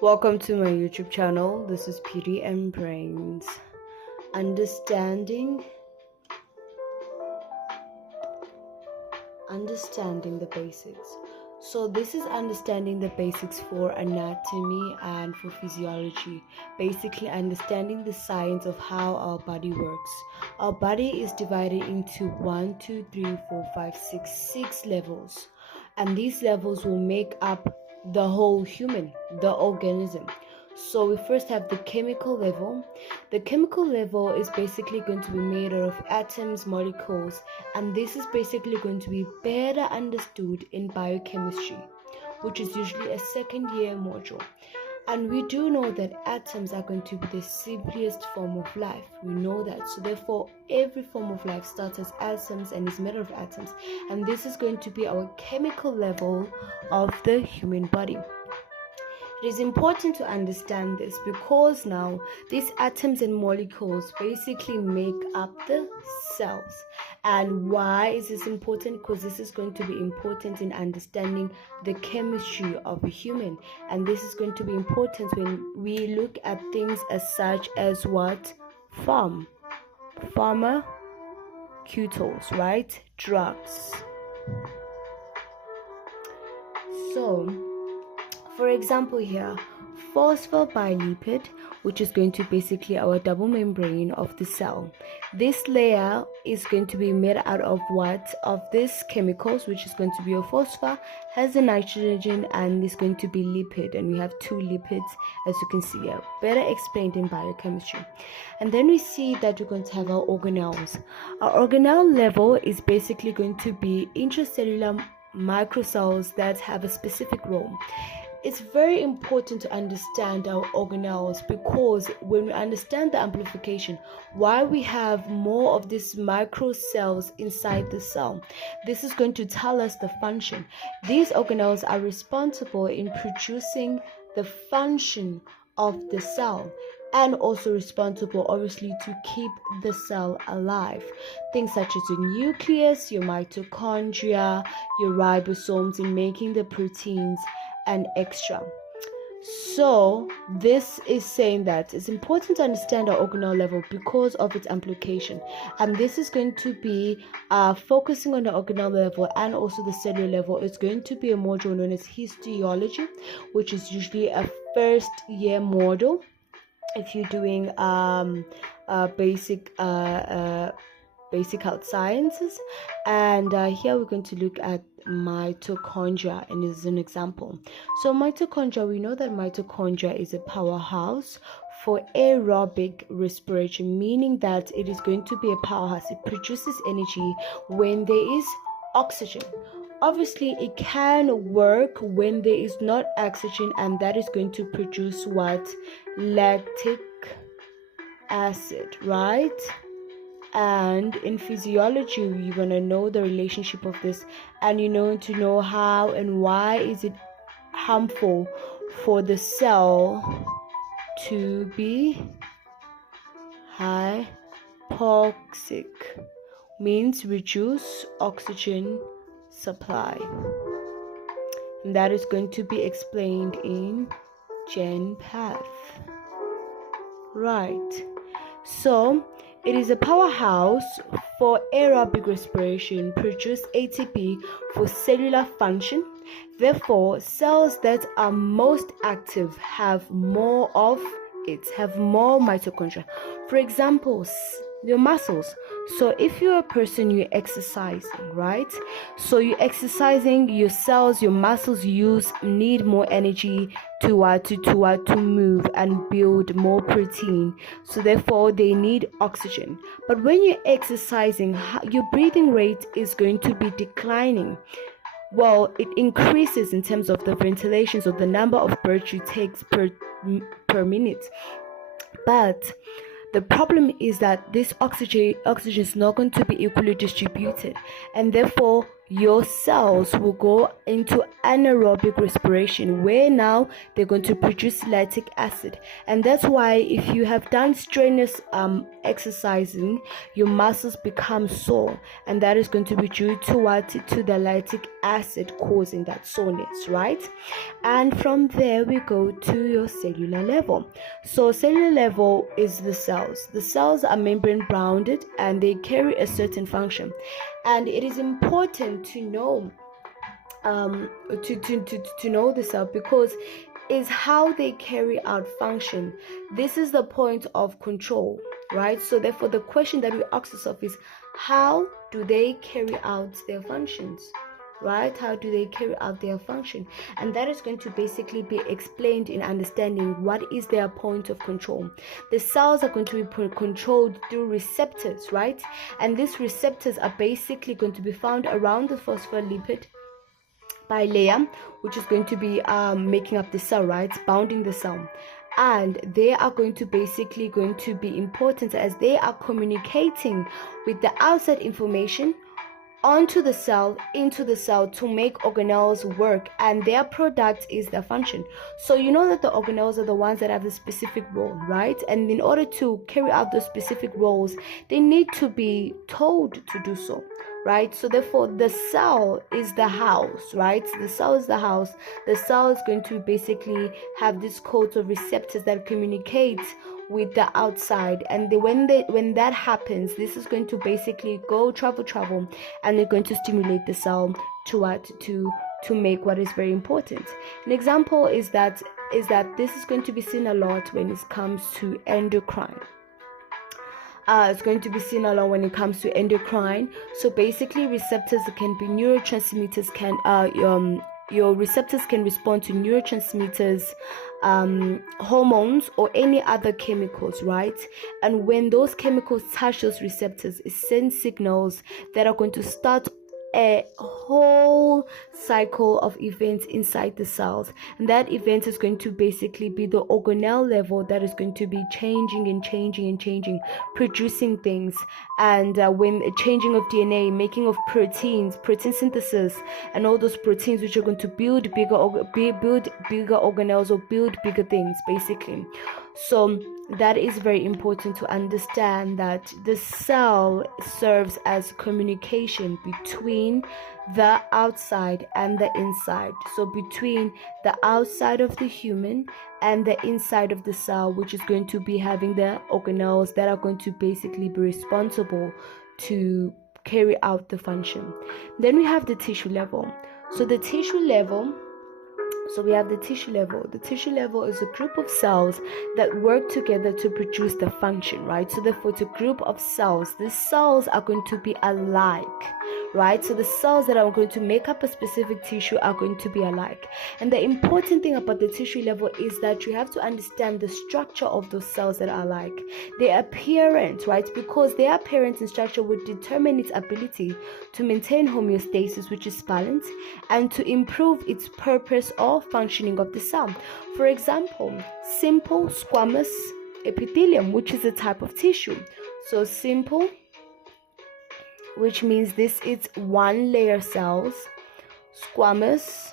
Welcome to my YouTube channel. This is Beauty and Brains. Understanding the basics. So this is understanding the basics for anatomy and for physiology. Basically understanding the science of how our body works. Our body is divided into 6 levels. And these levels will make up the whole human, the organism. So we first have the chemical level. The chemical level is basically going to be made out of atoms, molecules, and this is basically going to be better understood in biochemistry, which is usually a second-year module. And we do know that atoms are going to be the simplest form of life. We know that. So therefore, every form of life starts as atoms and is made of atoms. And this is going to be our chemical level of the human body. It is important to understand this because now these atoms and molecules basically make up the cells. And why is this important? Because this is going to be important in understanding the chemistry of a human. And this is going to be important when we look at things as such as what? Pharmaceuticals, right? Drugs. So, for example here, phospholipid, which is going to basically our double membrane of the cell. This layer is going to be made out of what? Of these chemicals, which is going to be a phosphor, has a nitrogen, and is going to be lipid. And we have two lipids, as you can see here, better explained in biochemistry. And then we see that we're going to have our organelles. Our organelle level is basically going to be intracellular microcells that have a specific role. It's very important to understand our organelles because when we understand the amplification, why we have more of these microcells inside the cell, this is going to tell us the function. These organelles are responsible in producing the function of the cell and also responsible obviously to keep the cell alive. Things such as your nucleus, your mitochondria, your ribosomes in making the proteins and extra. So this is saying that it's important to understand our organelle level because of its implication, and this is going to be focusing on the organelle level and also the cellular level. It's going to be a module known as histology, which is usually a first year module if you're doing basic health sciences. And here we're going to look at mitochondria, and this is an example. So mitochondria, we know that mitochondria is a powerhouse for aerobic respiration, meaning that it is going to be a powerhouse. It produces energy when there is oxygen. Obviously, it can work when there is not oxygen, and that is going to produce what? Lactic acid, right? And in physiology, you're going to know the relationship of this, and you know to know how and why is it harmful for the cell to be hypoxic, means reduce oxygen supply. And that is going to be explained in Gen Path. Right. So it is a powerhouse for aerobic respiration, produce ATP for cellular function. Therefore, cells that are most active have more of it, have more mitochondria. For example, your muscles. So if you're a person, you're exercising, right? So you're exercising, your cells, your muscles need more energy to move and build more protein. So therefore they need oxygen. But when you're exercising, your breathing rate is going to be declining. Well, it increases in terms of the ventilation, so the number of breaths you take per minute. But the problem is that this oxygen is not going to be equally distributed, and therefore your cells will go into anaerobic respiration, where now they're going to produce lactic acid. And that's why if you have done strenuous exercising, your muscles become sore, and that is going to be due to what? To the lactic acid causing that soreness, right? And from there we go to your cellular level. So cellular level is the cells are membrane bounded, and they carry a certain function. And it is important to know to know the cell, because is how they carry out function. This is the point of control, right? So therefore the question that we ask ourselves is, how do they carry out their functions, right? How do they carry out their function? And that is going to basically be explained in understanding what is their point of control. The cells are going to be controlled through receptors, right? And these receptors are basically going to be found around the phospholipid bilayer, which is going to be making up the cell, right? Bounding the cell. And they are going to be important, as they are communicating with the outside information onto the cell, into the cell, to make organelles work, and their product is the function. So you know that the organelles are the ones that have a specific role, right? And in order to carry out those specific roles, they need to be told to do so, right? So therefore the cell is the house, right? The cell is the house. The cell is going to basically have this coat of receptors that communicate with the outside, and when that happens, this is going to basically go travel, and they're going to stimulate the cell to make what is very important. An example is that this is going to be seen a lot when it comes to endocrine. It's going to be seen a lot when it comes to endocrine. So basically receptors can be neurotransmitters, your receptors can respond to neurotransmitters, hormones, or any other chemicals, right? And when those chemicals touch those receptors, it sends signals that are going to start a whole cycle of events inside the cells, and that event is going to basically be the organelle level that is going to be changing, producing things, and when changing of DNA, making of protein synthesis, and all those proteins which are going to build bigger organelles, or build bigger things, basically. So that is very important to understand, that the cell serves as communication between the outside and the inside. So between the outside of the human and the inside of the cell, which is going to be having the organelles that are going to basically be responsible to carry out the function. Then we have the tissue level. So we have the tissue level. The tissue level is a group of cells that work together to produce the function, right? So therefore, it's a group of cells. These cells are going to be alike, right? So the cells that are going to make up a specific tissue are going to be alike. And the important thing about the tissue level is that you have to understand the structure of those cells that are alike. Their appearance, right? Because their appearance and structure would determine its ability to maintain homeostasis, which is balance, and to improve its purpose or functioning of the cell. For example, simple squamous epithelium, which is a type of tissue. So simple, which means this is one layer cells. Squamous,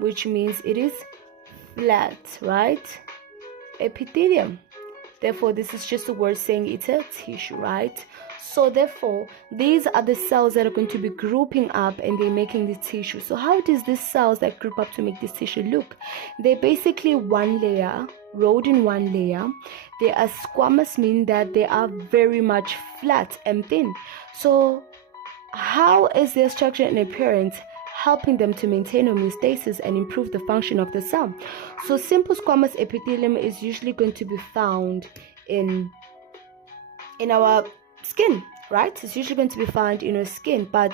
which means it is flat, right? Epithelium, therefore this is just a word saying it's a tissue, right? So therefore these are the cells that are going to be grouping up, and they're making the tissue. So how does these cells that group up to make this tissue look? They're basically one layer, rolled in one layer. They are squamous, meaning that they are very much flat and thin. So how is their structure and appearance helping them to maintain homeostasis and improve the function of the cell? So simple squamous epithelium is usually going to be found in our skin, right? It's usually going to be found in our skin, but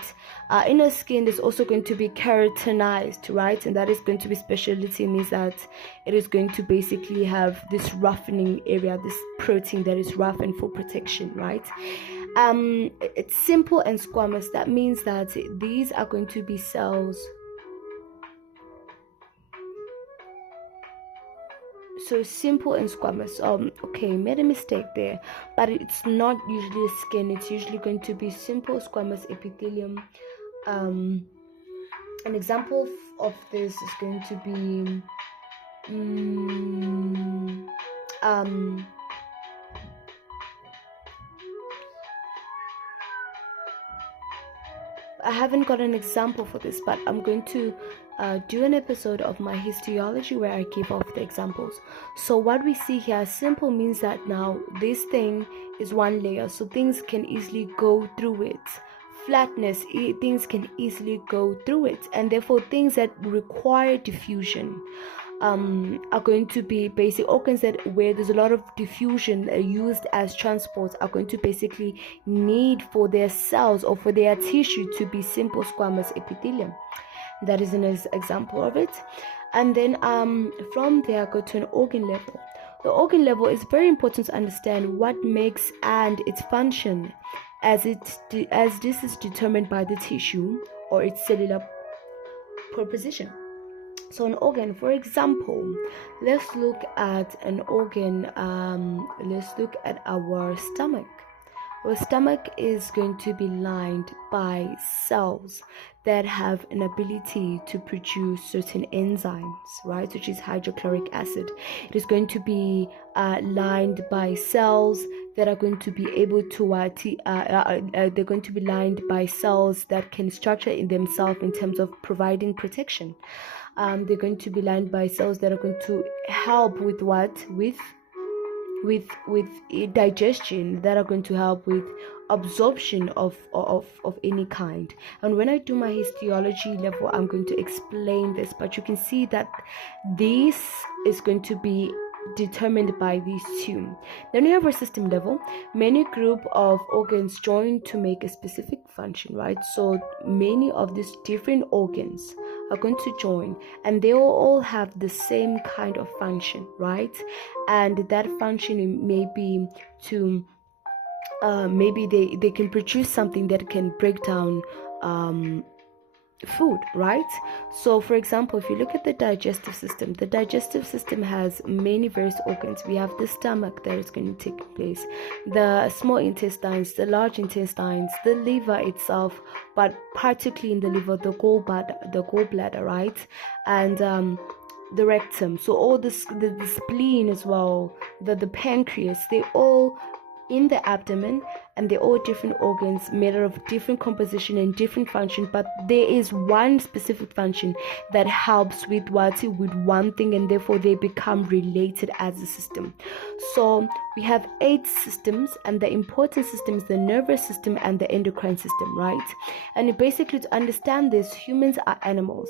in our skin is also going to be keratinized, right? And that is going to be specialty, means that it is going to basically have this roughening area, this protein that is roughened for protection, right? It's simple and squamous. That means that these are going to be cells. So simple and squamous. Okay, made a mistake there, but it's not usually skin. It's usually going to be simple squamous epithelium. An example of this is going to be I haven't got an example for this, but I'm going to do an episode of my histology where I give off the examples. So what we see here, simple means that now this thing is one layer, so things can easily go through it. Flatness, things can easily go through it, and therefore things that require diffusion are going to be basic organs that where there's a lot of diffusion used as transport are going to basically need for their cells or for their tissue to be simple squamous epithelium. That is an example of it. And then from there go to an organ level. The organ level is very important to understand what makes and its function, as this is determined by the tissue or its cellular proposition. So an organ, for example, let's look at an organ. Let's look at our stomach. Our stomach is going to be lined by cells that have an ability to produce certain enzymes, right, which is hydrochloric acid. It is going to be lined by cells that are going to be able to they're going to be lined by cells that can structure in themselves in terms of providing protection. They're going to be lined by cells that are going to help with what? With digestion, that are going to help with absorption of any kind. And when I do my histology level, I'm going to explain this, but you can see that this is going to be determined by these two. Then we have our system level. Many group of organs join to make a specific function, right? So many of these different organs are going to join, and they will all have the same kind of function, right? And that function may be to maybe they can produce something that can break down food, right? So for example, if you look at the digestive system has many various organs. We have the stomach that is going to take place, the small intestines, the large intestines, the liver itself, but particularly in the liver, the gallbladder, right? And the rectum. So all this, the spleen as well, the pancreas, they all in the abdomen, and they're all different organs made out of different composition and different function, but there is one specific function that helps with one thing, and therefore they become related as a system. So we have 8 systems, and the important system is the nervous system and the endocrine system, right? And basically, to understand this, humans are animals,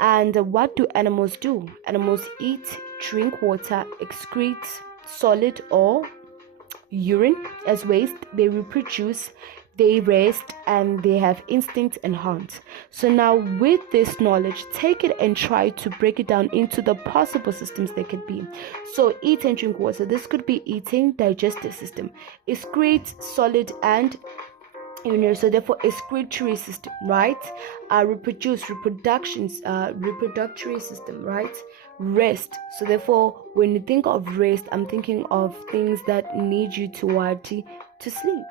and what do? Animals eat, drink water, excrete solid or urine as waste, they reproduce, they rest, and they have instinct and hunt. So now with this knowledge, take it and try to break it down into the possible systems they could be. So eat and drink water, this could be eating, digestive system, excrete, solid, and urinary, so therefore excretory system, right? Reproduction's reproductory system, right? Rest, so therefore when you think of rest, I'm thinking of things that need you to sleep,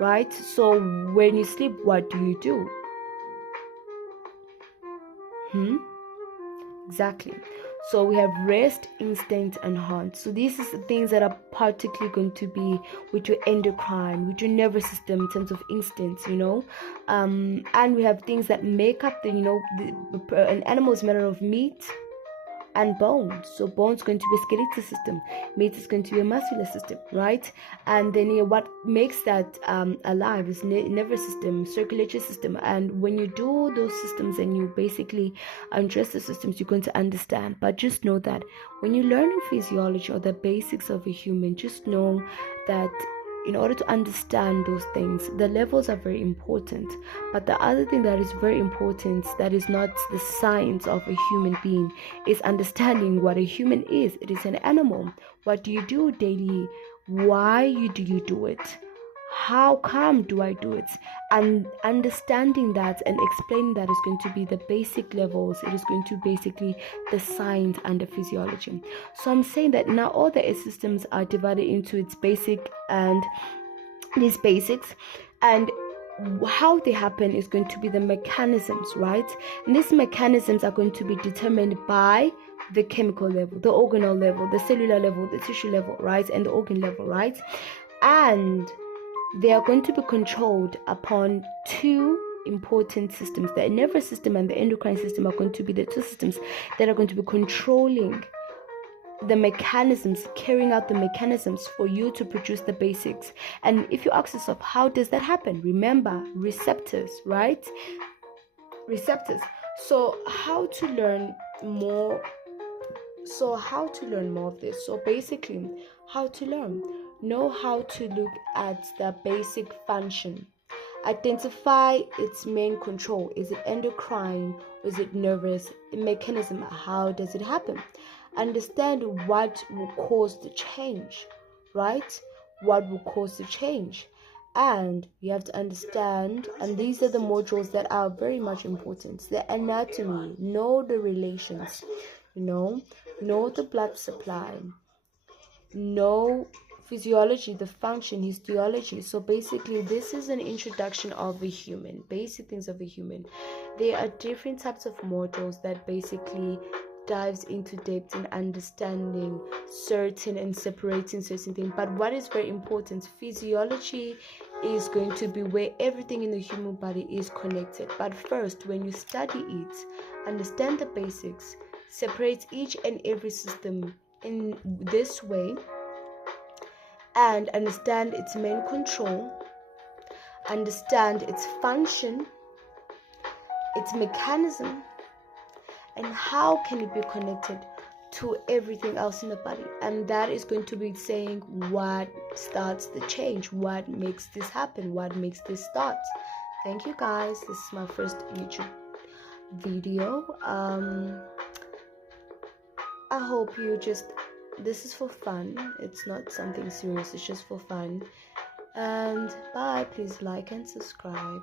right? So when you sleep, what do? Exactly. So we have rest, instinct, and hunt. So these are the things that are particularly going to be with your endocrine, with your nervous system in terms of instincts, and we have things that make up an animal is made out of meat and bones. So bones going to be a skeletal system, meat is going to be a muscular system, right? And then what makes that alive is nervous system, circulatory system. And when you do those systems and you basically address the systems, you're going to understand. But just know that when you learn in physiology or the basics of a human, just know that in order to understand those things, the levels are very important. But the other thing that is very important, that is not the science of a human being, is understanding what a human is. It is an animal. What do you do daily? Why do you do it? how come do I do it? And understanding that and explaining that is going to be the basic levels. It is going to basically the science and the physiology. So I'm saying that now all the systems are divided into its basic and these basics, and how they happen is going to be the mechanisms, right? And these mechanisms are going to be determined by the chemical level, the organelle level, the cellular level, the tissue level, right? And the organ level, right? And they are going to be controlled upon two important systems. The nervous system and the endocrine system are going to be the two systems that are going to be controlling the mechanisms, carrying out the mechanisms for you to produce the basics. And if you ask yourself, how does that happen? Remember, receptors, right? Receptors. So how to learn more of this? So basically, how to learn? Know how to look at the basic function. Identify its main control. Is it endocrine? Is it nervous? The mechanism, how does it happen? Understand what will cause the change, right? What will cause the change? And you have to understand, and these are the modules that are very much important. The anatomy, know the relations, know the blood supply, know physiology, the function, histology. So basically, this is an introduction of a human, basic things of a human. There are different types of modules that basically dives into depth in understanding certain and separating certain things. But what is very important, physiology is going to be where everything in the human body is connected. But first, when you study it, understand the basics, separate each and every system in this way, and understand its main control, understand its function, its mechanism, and how can it be connected to everything else in the body. And that is going to be saying what starts the change, what makes this happen, what makes this start. Thank you guys. This is my first YouTube video. I hope you this is for fun. It's not something serious, it's just for fun. And bye. Please like and subscribe.